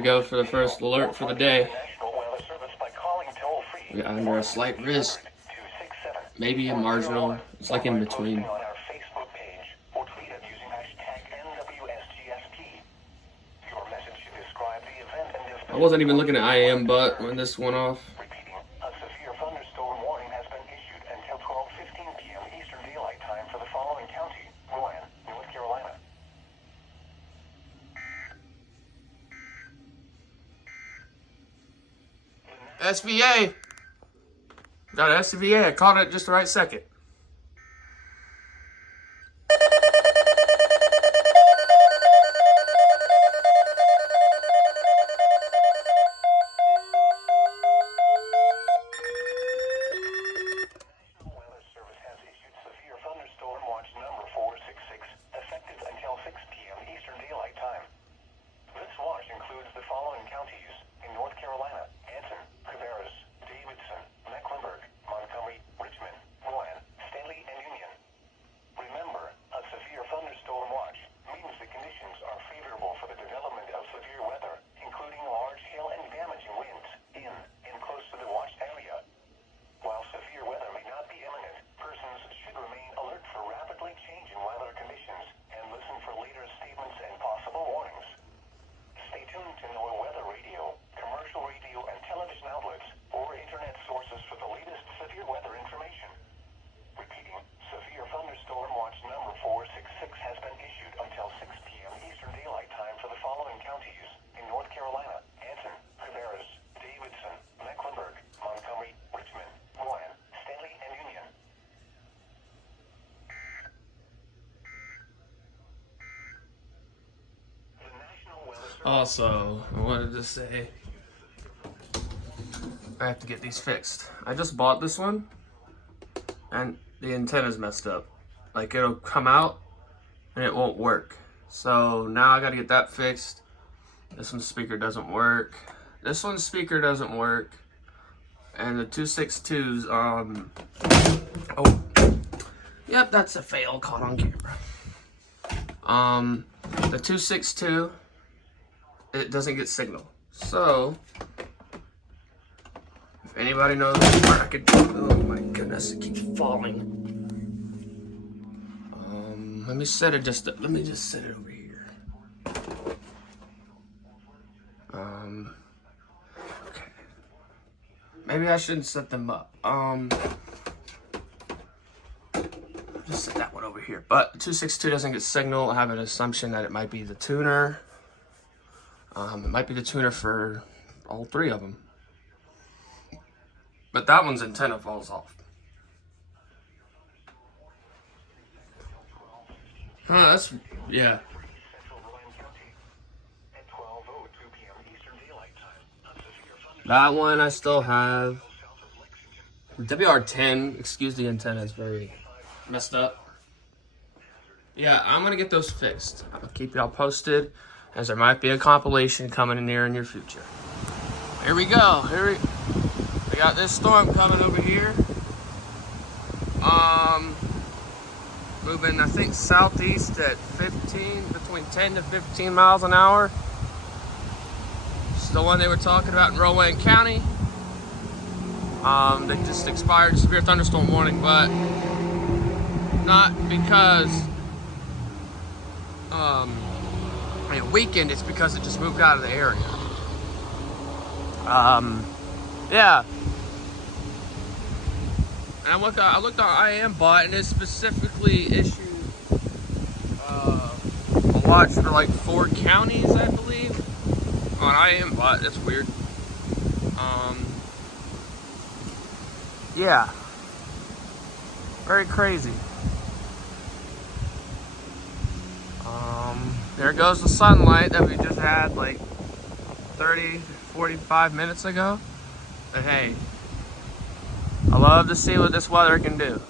we go for the first alert for the day. We are under a slight risk. Maybe a marginal. It's like in between. I wasn't even looking at IAM but when this went off. A severe thunderstorm warning has been issued until 12:15 p.m. Eastern Daylight Time for the following county: Rowan, North Carolina. SVA! Got an SVA. I caught it at just the right second. Also, I wanted to say, I have to get these fixed. I just bought this one, and the antenna's messed up. Like, it'll come out, and it won't work. So, now I gotta get that fixed. This one's speaker doesn't work. This one's speaker doesn't work. And the 262's, oh. Yep, that's a fail caught on camera. The 262, it doesn't get signal. So, if anybody knows where I could, oh my goodness, it keeps falling. Let me set it let me just set it over here. Okay. Maybe I shouldn't set them up. Just set that one over here. But 262 doesn't get signal. I have an assumption that it might be the tuner. It might be the tuner for all three of them. But that one's antenna falls off. Huh, that's, yeah. That one I still have. WR10, excuse the antenna, is very messed up. Yeah, I'm gonna get those fixed. I'll keep y'all posted, as there might be a compilation coming in near in your future. Here we go. We got this storm coming over here. Moving, I think, southeast at between 10 to 15 miles an hour. This is the one they were talking about in Rowan County. They just expired severe thunderstorm warning, but not because weakened, it's because it just moved out of the area. Yeah. And I looked on IAM bot, and it specifically issued a watch for like 4 counties, I believe. On IAM bot, that's weird. Yeah. Very crazy. There goes the sunlight that we just had like 30, 45 minutes ago. But hey, I love to see what this weather can do.